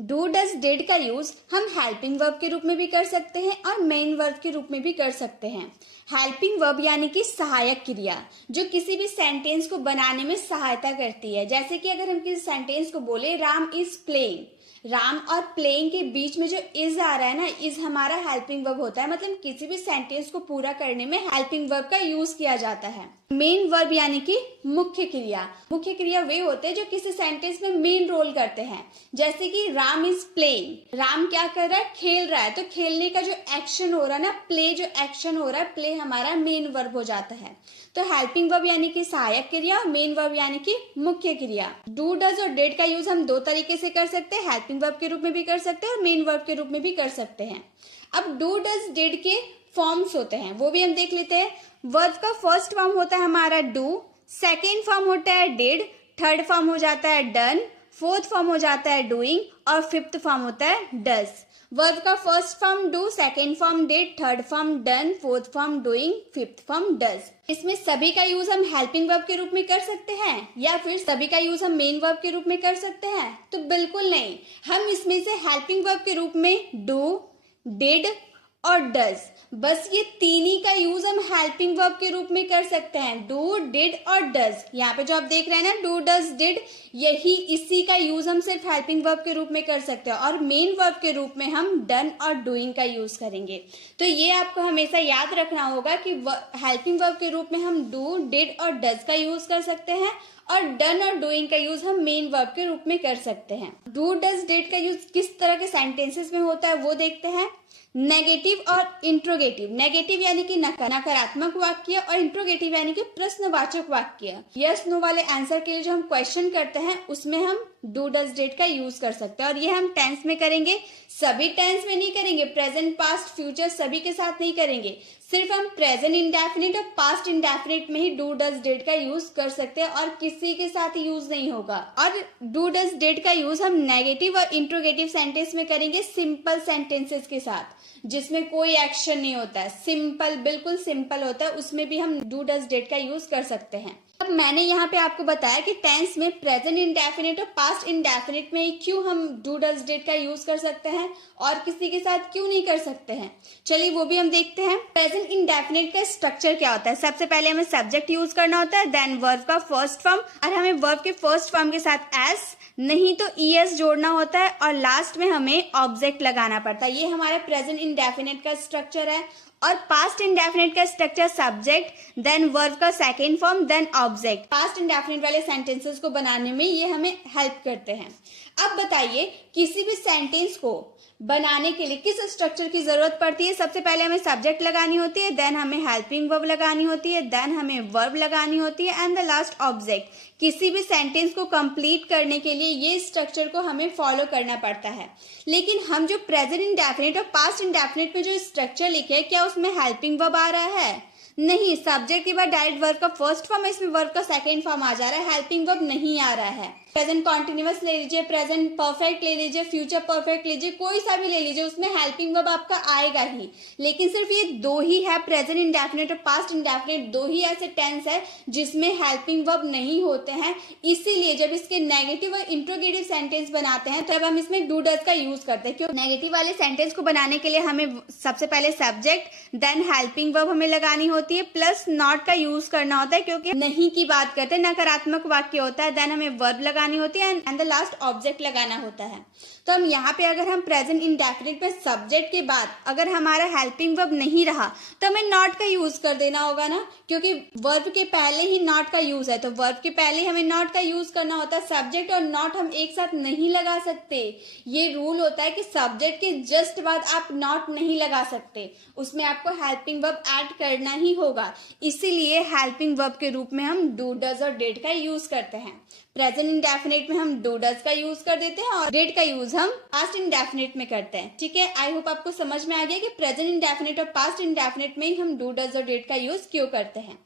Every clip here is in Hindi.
डू डज डिड का यूज हम हेल्पिंग वर्ब के रूप में भी कर सकते हैं और मेन वर्ब के रूप में भी कर सकते हैं। हेल्पिंग वर्ब यानी कि सहायक क्रिया जो किसी भी सेंटेंस को बनाने में सहायता करती है। जैसे कि अगर हम किसी सेंटेंस को बोले राम इज प्लेइंग, राम और प्लेइंग के बीच में जो इज आ रहा है ना, इज हमारा हेल्पिंग वर्ब होता है। मतलब किसी भी सेंटेंस को पूरा करने में हेल्पिंग वर्ब का यूज किया जाता है। मेन वर्ब यानी कि मुख्य क्रिया। मुख्य क्रिया वे होते हैं जो किसी सेंटेंस में मेन रोल करते हैं। जैसे कि राम इज प्लेइंग, राम क्या कर रहा है, खेल रहा है। तो खेलने का जो एक्शन हो रहा है ना, प्ले जो एक्शन हो रहा है, प्ले हमारा मेन वर्ब हो जाता है। तो हेल्पिंग वर्ब यानी कि सहायक क्रिया और मेन वर्ब यानी कि मुख्य क्रिया। डू डज और डिड का यूज हम दो तरीके से कर सकते हैं, हेल्पिंग वर्ब के रूप में भी कर सकते हैं और मेन वर्ब के रूप में भी कर सकते हैं। अब डू डज डिड के फॉर्म्स होते हैं, वो भी हम देख लेते हैं। वर्ब का फर्स्ट फॉर्म होता है हमारा डू, सेकेंड फॉर्म होता है डिड, थर्ड फॉर्म हो जाता है डन, फोर्थ फॉर्म हो जाता है डूइंग और फिफ्थ फॉर्म होता है डज। वर्ब का first form do, second form did, third form done, fourth form doing, fifth form does. इसमें सभी का यूज हम हेल्पिंग वर्ब के रूप में कर सकते हैं या फिर सभी का यूज हम मेन वर्ब के रूप में कर सकते हैं? तो बिल्कुल नहीं। हम इसमें से हेल्पिंग वर्ब के रूप में डू, डिड और डज, बस ये तीन ही का यूज हम हेल्पिंग वर्ब के रूप में कर सकते हैं। डू, डिड और डज। यहाँ पे जो आप देख रहे हैं ना, डू डज डिड, यही इसी का यूज हम सिर्फ हेल्पिंग वर्ब के रूप में कर सकते हैं और मेन वर्ब के रूप में हम डन और डूइंग का यूज करेंगे। तो ये आपको हमेशा याद रखना होगा कि हेल्पिंग वर्ब के रूप में हम डू, डिड और डज का यूज कर सकते हैं और डन और डूइंग का यूज हम मेन वर्ब के रूप में कर सकते हैं। डू डज डिड का यूज किस तरह के सेंटेंसेस में होता है वो देखते हैं। नेगेटिव और इंट्रोगेटिव। नेगेटिव यानी कि नकारात्मक वाक्य और इंट्रोगेटिव यानी कि प्रश्नवाचक वाक्य। यस नो वाले आंसर के लिए जो हम क्वेश्चन करते हैं उसमें हम डू डज डिड का यूज कर सकते हैं और ये हम टेंस में करेंगे। सभी टेंस में नहीं करेंगे, प्रेजेंट, पास्ट, फ्यूचर सभी के साथ नहीं करेंगे। सिर्फ हम प्रेजेंट इंडेफिनिट और पास्ट इंडेफिनिट में ही डू डज डिड का यूज कर सकते हैं और किसी के साथ यूज नहीं होगा। और डू डज डिड का यूज हम नेगेटिव और इंट्रोगेटिव सेंटेंस में करेंगे, सिंपल सेंटेंसेस के साथ जिसमें कोई एक्शन नहीं होता है। सिंपल, बिल्कुल सिंपल होता है, उसमें भी हम डू डज डिड का यूज कर सकते हैं। अब मैंने यहाँ पे आपको बताया कि टेंस में प्रेजेंट इंडेफिनिट और पास्ट इंडेफिनिट में क्यों हम डू डज डिड का यूज कर सकते हैं और किसी के साथ क्यों नहीं कर सकते हैं। चलिए वो भी हम देखते हैं। प्रेजेंट इंडेफिनिट का स्ट्रक्चर क्या होता है? सबसे पहले हमें सब्जेक्ट यूज करना होता है, देन वर्ब का फर्स्ट फॉर्म, और हमें वर्ब के फर्स्ट फॉर्म के साथ एस नहीं तो ईएस जोड़ना होता है और लास्ट में हमें ऑब्जेक्ट लगाना पड़ता है। ये हमारा प्रेजेंट इंडेफिनिट का स्ट्रक्चर है। और पास्ट इंडेफिनिट का स्ट्रक्चर सब्जेक्ट, देन वर्ब का second form, then object. Past indefinite वाले सेंटेंसेस को बनाने में ये हमें हेल्प करते हैं। अब बताइए, किसी भी सेंटेंस को बनाने के लिए किस स्ट्रक्चर की जरूरत पड़ती है? सबसे पहले हमें सब्जेक्ट लगानी होती है, देन हमें हेल्पिंग वर्ब लगानी होती है, देन हमें वर्ब लगानी होती है एंड द लास्ट ऑब्जेक्ट। किसी भी सेंटेंस को कंप्लीट करने के लिए ये स्ट्रक्चर को हमें फॉलो करना पड़ता है। लेकिन हम जो प्रेजेंट इंडेफिनिट और पास्ट इंडेफिनिट में जो स्ट्रक्चर लिखे हैं, क्या उसमें हेल्पिंग वर्ब आ रहा है? नहीं। सब्जेक्ट के बाद डायरेक्ट वर्ब का फर्स्ट फॉर्म है, इसमें वर्ब का सेकेंड फॉर्म आ जा रहा है, हेल्पिंग वर्ब नहीं आ रहा है। प्रेजेंट कॉन्टिन्यूअस ले लीजिए, प्रेजेंट परफेक्ट ले लीजिए, फ्यूचर परफेक्ट लीजिए, कोई सा भी ले लीजिए, उसमें हेल्पिंग वर्ब आपका आएगा ही। लेकिन सिर्फ ये दो ही है, प्रेजेंट इंडेफिनिट और पास्ट इंडेफिनिट, दो ही ऐसे टेंस है जिसमें हेल्पिंग वर्ब नहीं होते हैं। इसीलिए जब इसके नेगेटिव और इंट्रोगेटिव सेंटेंस बनाते हैं तब हम इसमें डू डज का यूज करते हैं। क्यों? नेगेटिव वाले सेंटेंस को बनाने के लिए हमें सबसे पहले सब्जेक्ट, देन हेल्पिंग वर्ब हमें लगानी होती है, प्लस नॉट का यूज करना होता है क्योंकि नहीं की बात करते हैं, नकारात्मक वाक्य होता है। देन हमें वर्ब लगानी होती है एंड द लास्ट ऑब्जेक्ट लगाना होता है। तो हम यहाँ पे अगर हम प्रेजेंट इंडेफिनिट में सब्जेक्ट के बाद अगर हमारा हेल्पिंग वर्ब नहीं रहा तो हमें नॉट का यूज कर देना होगा ना, क्योंकि वर्ब के पहले ही नॉट का यूज है। तो वर्ब के पहले हमें नॉट का यूज करना होता है। सब्जेक्ट और नॉट हम एक साथ नहीं लगा सकते। ये रूल होता है कि सब्जेक्ट के जस्ट बाद आप नॉट नहीं लगा सकते, उसमें आपको हेल्पिंग वर्ब ऐड करना ही होगा। इसीलिए हेल्पिंग वर्ब के रूप में हम डू डज और डिड का यूज करते हैं। प्रेजेंट इंडेफिनिट में हम डू डज का यूज कर देते हैं और डिड का यूज हम पास्ट इंडेफिनिट में करते हैं। ठीक है, आई होप आपको समझ में आ गया कि प्रेजेंट इंडेफिनिट और पास्ट इंडेफिनिट में ही हम डू डज और डिड का यूज क्यों करते हैं।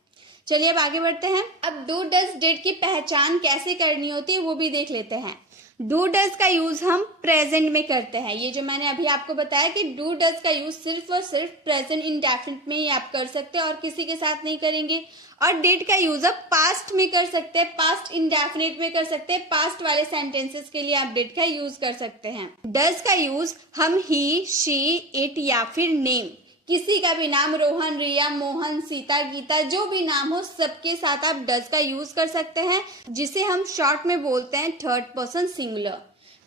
चलिए अब आगे बढ़ते हैं। अब डू डज डिड की पहचान कैसे करनी होती है वो भी देख लेते हैं। डू डज का यूज हम प्रेजेंट में करते हैं। ये जो मैंने अभी आपको बताया कि डू डज का यूज सिर्फ और सिर्फ प्रेजेंट इंडेफिनिट में ही आप कर सकते हैं और किसी के साथ नहीं करेंगे। और डिड का यूज आप पास्ट में कर सकते हैं, पास्ट इंडेफिनिट में कर सकते हैं, पास्ट वाले सेंटेंसेस के लिए आप डिड का यूज कर सकते हैं। डज का यूज हम ही, शी, इट या फिर नेम, किसी का भी नाम, रोहन, रिया, मोहन, सीता, गीता, जो भी नाम हो सबके साथ आप डज का यूज कर सकते हैं, जिसे हम शॉर्ट में बोलते हैं third person singular.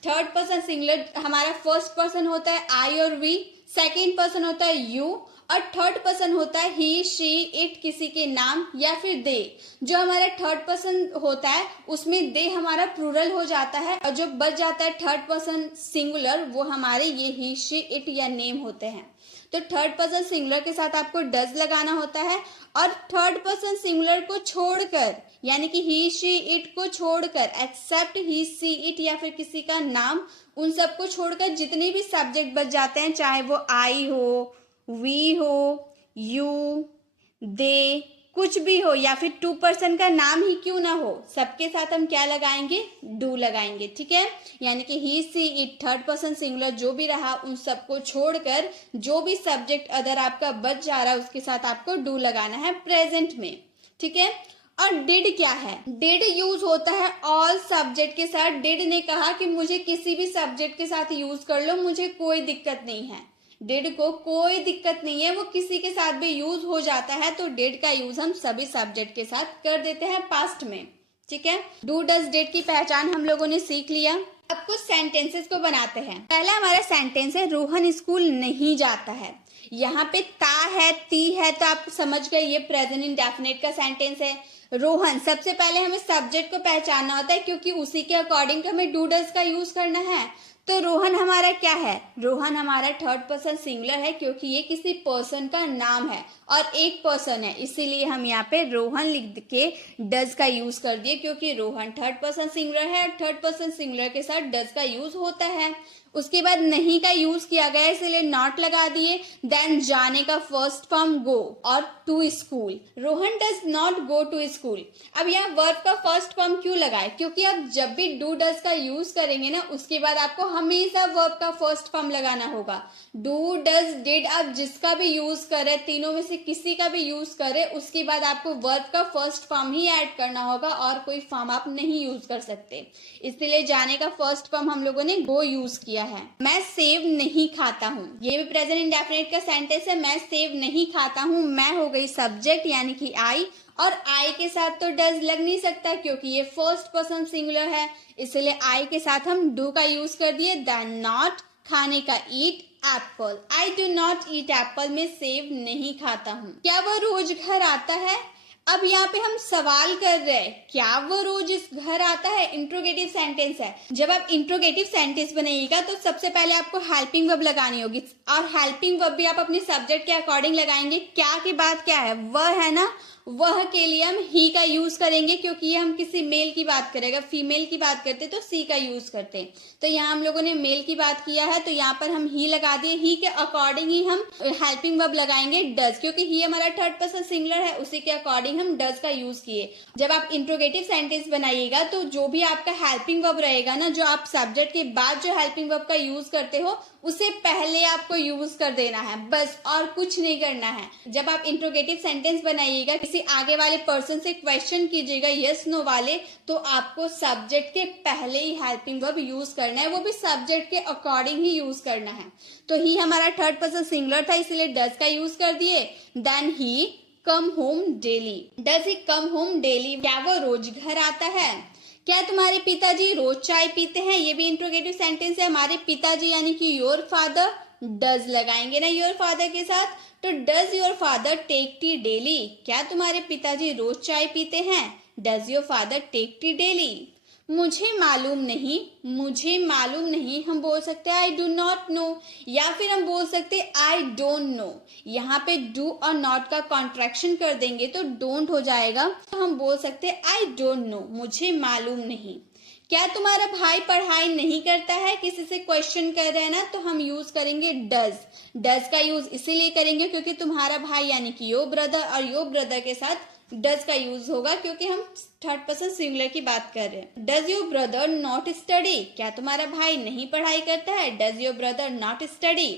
Third person singular हमारा फर्स्ट पर्सन होता है आई और वी, सेकेंड पर्सन होता है यू, और थर्ड पर्सन होता है ही, शी, इट, किसी के नाम या फिर दे। जो हमारा थर्ड पर्सन होता है उसमें दे हमारा प्लूरल हो जाता है और जो बच जाता है थर्ड पर्सन सिंगुलर वो हमारे ये ही, शी, इट या नेम होते हैं। तो थर्ड पर्सन सिंगुलर के साथ आपको डज लगाना होता है और थर्ड पर्सन सिंगुलर को छोड़कर यानी कि ही, शी, इट को छोड़कर, एक्सेप्ट ही, सी, इट या फिर किसी का नाम, उन सबको छोड़कर जितने भी सब्जेक्ट बच जाते हैं, चाहे वो आई हो, वी हो, यू, दे, कुछ भी हो या फिर टू पर्सन का नाम ही क्यों ना हो, सबके साथ हम क्या लगाएंगे, डू लगाएंगे। ठीक है, यानी कि ही, सी, इट, थर्ड पर्सन सिंगुलर जो भी रहा उन सबको छोड़कर जो भी सब्जेक्ट अदर आपका बच जा रहा है उसके साथ आपको डू लगाना है प्रेजेंट में। ठीक है, और डिड क्या है, डिड यूज होता है ऑल सब्जेक्ट के साथ। डिड ने कहा कि मुझे किसी भी सब्जेक्ट के साथ यूज कर लो, मुझे कोई दिक्कत नहीं है। डिड को कोई दिक्कत नहीं है, वो किसी के साथ भी यूज हो जाता है, तो डिड का यूज हम सभी सब्जेक्ट के साथ कर देते हैं पास्ट में। ठीक है, डू डज डिड की पहचान हम लोगों ने सीख लिया। अब कुछ सेंटेंसेस को बनाते हैं। पहला हमारा सेंटेंस है रोहन स्कूल नहीं जाता है। यहाँ पे ता है, ती है, तो आप समझ गए ये प्रेजेंट इंडेफिनिट का सेंटेंस है। रोहन, सबसे पहले हमें सब्जेक्ट को पहचानना होता है क्योंकि उसी के अकॉर्डिंग हमें डू डज का यूज करना है। तो रोहन हमारा क्या है, रोहन हमारा थर्ड पर्सन सिंगुलर है क्योंकि ये किसी पर्सन का नाम है और एक पर्सन है, इसीलिए हम यहाँ पे रोहन लिख के डज का यूज कर दिए क्योंकि रोहन थर्ड पर्सन सिंगुलर है और थर्ड पर्सन सिंगुलर के साथ डज का यूज होता है। उसके बाद नहीं का यूज किया गया है इसलिए नॉट लगा दिए। देन जाने का फर्स्ट फॉर्म गो और to school, Rohan does not go to school. अब यहाँ वर्ब का फर्स्ट फॉर्म क्यों लगाए, क्योंकि आप जब भी डू डज का यूज करेंगे ना उसके बाद आपको हमेशा वर्ब का फर्स्ट फॉर्म लगाना होगा। डू डज डिड आप जिसका भी यूज करे, तीनों में से किसी का भी यूज करे, उसके बाद आपको वर्ब का फर्स्ट फॉर्म ही ऐड करना होगा और कोई फॉर्म आप नहीं यूज कर सकते। इसलिए जाने का फर्स्ट फॉर्म हम लोगों ने गो यूज किया है। मैं सेव नहीं खाता हूँ, ये भी प्रेजेंट इंडेफिनिट का सेंटेंस है। मैं सेव नहीं खाता हूँ, मैं हो गई सब्जेक्ट यानी कि आई, और आई के साथ तो डज लग नहीं सकता क्योंकि ये फर्स्ट पर्सन सिंगुलर है, इसलिए आई के साथ हम डू का यूज कर दिए। देन नॉट, खाने का eat, apple, I do not eat apple, मैं सेव नहीं खाता हूँ। क्या वह रोज घर आता है, अब यहाँ पे हम सवाल कर रहे हैं क्या वो रोज इस घर आता है, इंट्रोगेटिव सेंटेंस है। जब आप इंट्रोगेटिव सेंटेंस बनाइएगा तो सबसे पहले आपको हेल्पिंग वर्ब लगानी होगी और हेल्पिंग वर्ब भी आप अपने सब्जेक्ट के अकॉर्डिंग लगाएंगे। क्या के बाद क्या है, वह है ना, वह के लिए हम ही का यूज करेंगे क्योंकि ये हम किसी मेल की बात करेंगे। फीमेल की बात करते तो सी का यूज करते, तो यहाँ हम लोगों ने मेल की बात किया है तो यहाँ पर हम ही लगा दिए। ही के अकॉर्डिंग ही हम हेल्पिंग वर्ब लगाएंगे डज, क्योंकि ही हमारा थर्ड पर्सन सिंगुलर है, उसी के अकॉर्डिंग हम डज का यूज किए। जब आप इंट्रोगेटिव सेंटेंस बनाइएगा तो जो भी आपका हेल्पिंग वर्ब रहेगा ना, जो आप सब्जेक्ट के बाद जो हेल्पिंग वर्ब का यूज करते हो उसे पहले आपको यूज कर देना है, बस और कुछ नहीं करना है। जब आप इंट्रोगेटिव सेंटेंस बनाइएगा, किसी आगे वाले पर्सन से क्वेश्चन कीजिएगा यस नो वाले, तो आपको सब्जेक्ट के पहले ही हेल्पिंग वर्ब यूज करना है, वो भी सब्जेक्ट के अकॉर्डिंग ही यूज करना है। तो ही हमारा थर्ड पर्सन सिंगुलर था इसलिए डज का यूज कर दिए। Then he come home daily, does he come home daily, क्या वो रोज घर आता है। क्या तुम्हारे पिताजी रोज चाय पीते हैं, ये भी इंट्रोगेटिव सेंटेंस है। हमारे पिताजी यानी कि योर फादर, डज लगाएंगे ना योर फादर के साथ, तो does your father take tea daily, क्या तुम्हारे पिताजी रोज चाय पीते हैं, does your father take tea daily. मुझे मालूम नहीं, मुझे मालूम नहीं हम बोल सकते हैं आई डू नॉट नो, या फिर हम बोल सकते हैं आई डोंट नो। यहाँ पे डू और नॉट का कॉन्ट्रैक्शन कर देंगे तो डोंट हो जाएगा, तो हम बोल सकते हैं आई डोंट नो, मुझे मालूम नहीं। क्या तुम्हारा भाई पढ़ाई नहीं करता है, किसी से क्वेश्चन कर रहे हैं ना, तो हम यूज करेंगे डज। डज का यूज इसीलिए करेंगे क्योंकि तुम्हारा भाई यानी कि योर ब्रदर और योर ब्रदर के साथ डज का यूज होगा क्योंकि हम थर्ड पर्सन सिंगुलर की बात कर रहे हैं। Does your brother not study, क्या तुम्हारा भाई नहीं पढ़ाई करता है? Does your brother not study.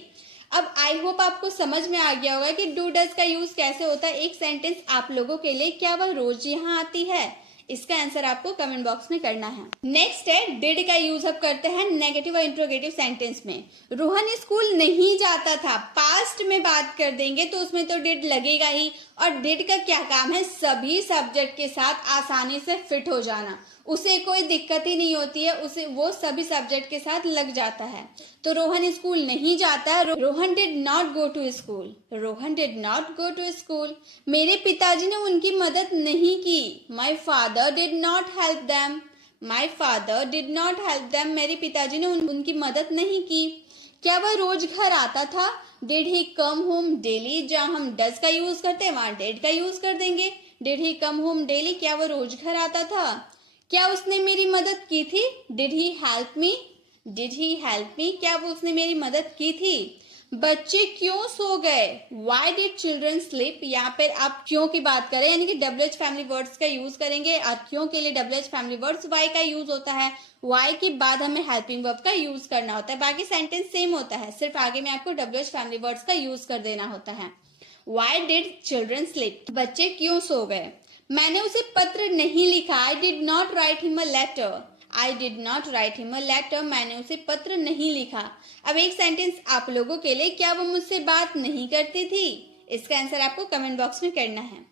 अब आई होप आपको समझ में आ गया होगा कि डू डज का यूज कैसे होता है एक सेंटेंस आप लोगों के लिए। क्या वह रोज यहाँ आती है? इसका आंसर आपको कमेंट बॉक्स में करना है। नेक्स्ट है डिड का यूज अब करते हैं नेगेटिव और इंट्रोगेटिव सेंटेंस में। रोहन स्कूल नहीं जाता था, पास्ट में बात कर देंगे तो उसमें तो डिड लगेगा ही। और डिड का क्या काम है? सभी सब्जेक्ट के साथ आसानी से फिट हो जाना, उसे कोई दिक्कत ही नहीं होती है, उसे वो सभी सब्जेक्ट के साथ लग जाता है। तो रोहन स्कूल नहीं जाता है, Rohan did not go to school, Rohan did not go to school. मेरे पिताजी ने उनकी मदद नहीं की, my father did not help them, my father did not help them. मेरे पिताजी ने उनकी मदद नहीं की। क्या वह रोज घर आता था? Did he come home daily, जहाँ हम डज का यूज करते हैं वहां डिड का यूज कर देंगे। Did he come home daily, क्या वह रोज घर आता था? क्या उसने मेरी मदद की थी? Did he help me, did he help me, क्या वो उसने मेरी मदद की थी? बच्चे क्यों सो गए? Why did children sleep. यहाँ पर आप क्यों की बात करें यानी कि WH फैमिली वर्ड्स का यूज करेंगे और क्यों के लिए WH फैमिली वर्ड्स वाई का यूज होता है। वाई के बाद हमें हेल्पिंग वर्ब का यूज करना होता है, बाकी सेंटेंस सेम होता है, सिर्फ आगे में आपको WH फैमिली वर्ड्स का यूज कर देना होता है। वाई डिड चिल्ड्रन स्लीप, बच्चे क्यों सो गए? मैंने उसे पत्र नहीं लिखा, I did not write him a letter, I did not write him a letter, मैंने उसे पत्र नहीं लिखा। अब एक सेंटेंस आप लोगों के लिए, क्या वो मुझसे बात नहीं करती थी? इसका आंसर आपको कमेंट बॉक्स में करना है।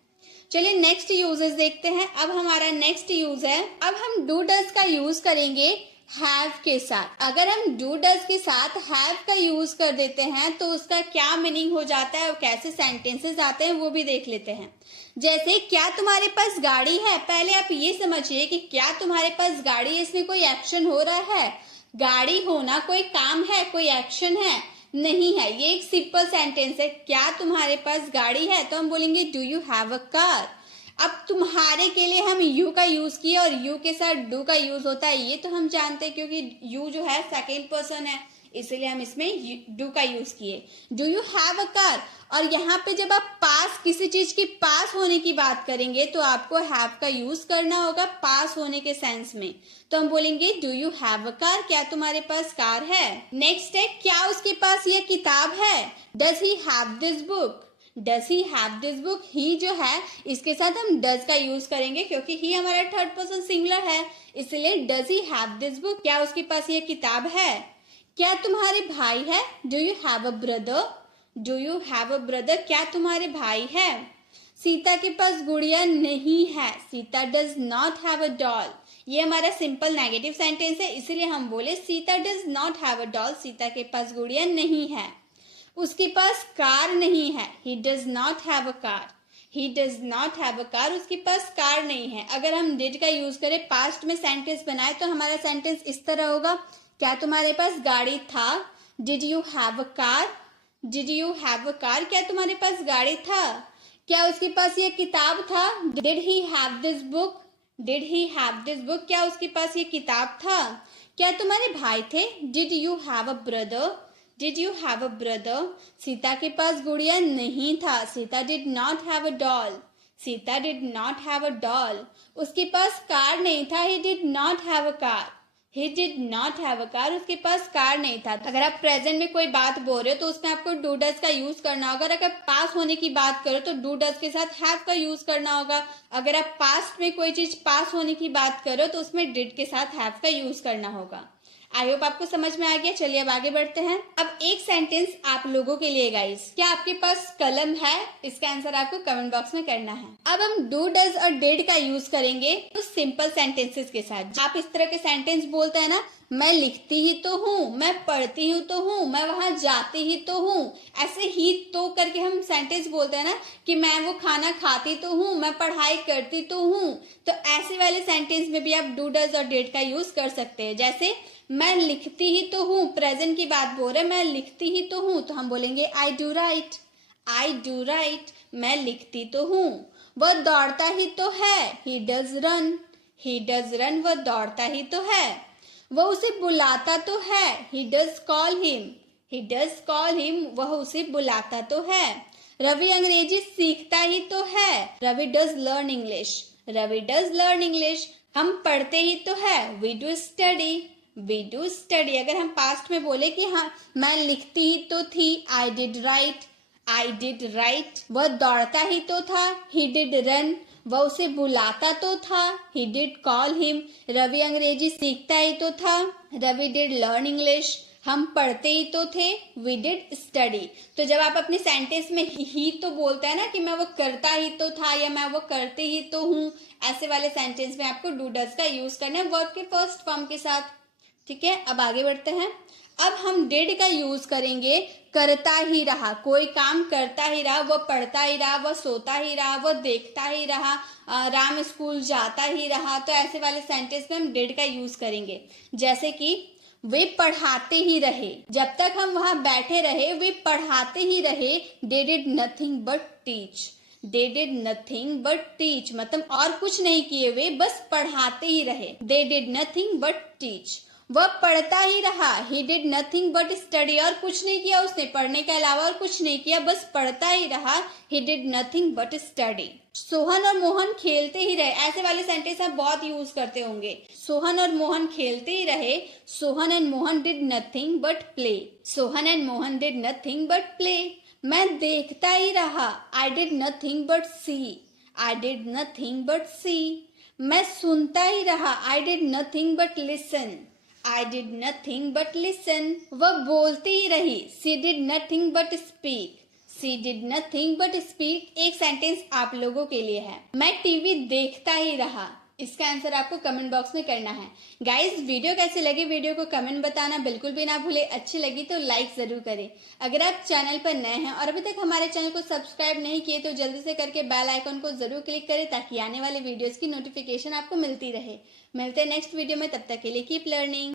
चलिए नेक्स्ट यूजेस देखते हैं। अब हमारा नेक्स्ट यूज है, अब हम डू डज का यूज करेंगे हैव के साथ। अगर हम डू डज के साथ हैव का यूज कर देते हैं तो उसका क्या मीनिंग हो जाता है और कैसे सेंटेंसेस आते हैं वो भी देख लेते हैं। जैसे क्या तुम्हारे पास गाड़ी है, पहले आप ये समझिए कि क्या तुम्हारे पास गाड़ी है, इसमें कोई एक्शन हो रहा है? गाड़ी होना कोई काम है, कोई एक्शन है? नहीं है, ये एक सिंपल सेंटेंस है। क्या तुम्हारे पास गाड़ी है तो हम बोलेंगे do you have a car. अब तुम्हारे के लिए हम यू का यूज किए और यू के साथ डू का यूज होता है, ये तो हम जानते हैं क्योंकि यू जो है सेकेंड पर्सन है, इसलिए हम इसमें डू का यूज किए। Do you have a car. और यहाँ पे जब आप पास किसी चीज की पास होने की बात करेंगे तो आपको हैव का यूज करना होगा पास होने के सेंस में। तो हम बोलेंगे do you have a car, क्या तुम्हारे पास कार है। नेक्स्ट है, क्या उसके पास ये किताब है? Does he have this book, does he have this book. ही जो है इसके साथ हम डज का यूज करेंगे क्योंकि ही हमारा थर्ड पर्सन सिंगुलर है, इसलिए does he have this book, क्या उसके पास ये किताब है। क्या तुम्हारे भाई है? Do you have a brother, do you have a brother, क्या तुम्हारे भाई है। सीता के पास गुड़िया नहीं है, Sita does not have a doll. ये हमारा सिंपल नेगेटिव सेंटेंस है, इसलिए हम बोले Sita does not have a doll, Sita के पास गुड़िया नहीं है। उसके पास कार नहीं है, he does not have a car, he does not have a car, उसके पास कार नहीं है। अगर हम डिड का यूज करें पास्ट में सेंटेंस बनाए तो हमारा सेंटेंस इस तरह होगा, क्या तुम्हारे पास गाड़ी था? Did you have a car, did you have a car, क्या तुम्हारे पास गाड़ी था। क्या उसके पास ये किताब था? Did he have this book, did he have this book, क्या उसके पास ये किताब था। क्या तुम्हारे भाई थे? Did you have a brother, did you have a brother, Sita के पास गुड़िया नहीं था, Sita did not have a doll, Sita did not have a doll. उसके पास कार नहीं था, he did not have a car, he did not have a car, उसके पास कार नहीं था। अगर आप प्रेजेंट में कोई बात बोल रहे हो तो उसमें आपको डू डज का यूज करना होगा। अगर पास होने की बात करो तो डू डज के साथ हैव का यूज करना होगा। अगर आप पास्ट में कोई चीज पास होने की बात करो तो उसमें डिड के साथ हैव का यूज करना होगा। आई होप आपको समझ में आ गया। चलिए अब आगे बढ़ते हैं। अब एक सेंटेंस आप लोगों के लिए गाइस, क्या आपके पास कलम है? इसका आंसर आपको कमेंट बॉक्स में करना है। अब हम डू डज और डिड का यूज करेंगे तो सिंपल सेंटेंसेस के साथ। आप इस तरह के सेंटेंस बोलते हैं ना, मैं लिखती ही तो हूँ, मैं पढ़ती हूँ तो हूँ, मैं वहां जाती ही तो हूँ, ऐसे ही तो करके हम सेंटेंस बोलते हैं ना कि मैं वो खाना खाती तो हूँ, मैं पढ़ाई करती तो हूँ। तो ऐसे वाले सेंटेंस में भी आप डू डज और डिड का यूज कर सकते हैं। जैसे मैं लिखती ही तो हूँ, प्रेजेंट की बात बोल रहे, मैं लिखती ही तो हूँ, तो हम बोलेंगे I do right, I do right, मैं लिखती तो हूँ। वह दौड़ता ही तो है, he does run, he does run, वह दौड़ता ही तो है। वह उसे बुलाता तो है, he does call him, he does call him, वह उसे बुलाता तो है। रवि अंग्रेजी सीखता ही तो है, Ravi does learn English, Ravi does learn English. हम पढ़ते ही तो है, we do study, we do study. अगर हम पास्ट में बोले कि हाँ मैं लिखती ही तो थी, I did right, I did right. वह दौड़ता ही तो था, ही डिड रन, वह उसे बुलाता तो था, he did call him. Ravi अंग्रेजी सीखता ही तो था, रवि डिड लर्न इंग्लिश। हम पढ़ते ही तो थे, वी डिड स्टडी। तो जब आप अपने सेंटेंस में ही तो बोलता है ना कि मैं वो करता ही तो था या मैं वो करते ही तो हूँ, ऐसे वाले सेंटेंस में आपको डू डज का यूज करना है वर्ब के फर्स्ट फॉर्म के साथ। ठीक है, अब आगे बढ़ते हैं। अब हम डिड का यूज करेंगे करता ही रहा, कोई काम करता ही रहा, वह पढ़ता ही रहा, वह सोता ही रहा, वह देखता ही रहा, राम स्कूल जाता ही रहा। तो ऐसे वाले सेंटेंस में हम डिड का यूज करेंगे। जैसे कि वे पढ़ाते ही रहे, जब तक हम वहां बैठे रहे वे पढ़ाते ही रहे, they did nothing but teach, they did nothing but teach, मतलब और कुछ नहीं किए, वे बस पढ़ाते ही रहे, they did nothing but teach. वह पढ़ता ही रहा, he did nothing but study, और कुछ नहीं किया उसने, पढ़ने के अलावा और कुछ नहीं किया, बस पढ़ता ही रहा, he did nothing but study. Sohan और मोहन खेलते ही रहे, ऐसे वाले सेंटेंस आप बहुत यूज करते होंगे। सोहन और मोहन खेलते ही रहे, Sohan and Mohan did nothing but play, Sohan and Mohan did nothing but play. मैं देखता ही रहा, I did nothing but see, I did nothing but see. मैं सुनता ही रहा, I did nothing but listen, I did nothing but listen. वह बोलती ही रही, she did nothing but speak, she did nothing but speak। एक सेंटेंस आप लोगों के लिए है, मैं टीवी देखता ही रहा। इसका आंसर आपको कमेंट बॉक्स में करना है। गाइस वीडियो कैसी लगी, वीडियो को कमेंट बताना बिल्कुल भी ना भूले। अच्छी लगी तो लाइक जरूर करें। अगर आप चैनल पर नए हैं और अभी तक हमारे चैनल को सब्सक्राइब नहीं किए तो जल्दी से करके बेल आइकन को जरूर क्लिक करें ताकि आने वाले वीडियोस की नोटिफिकेशन आपको मिलती रहे। मिलते हैं नेक्स्ट वीडियो में, तब तक के लिए कीप लर्निंग।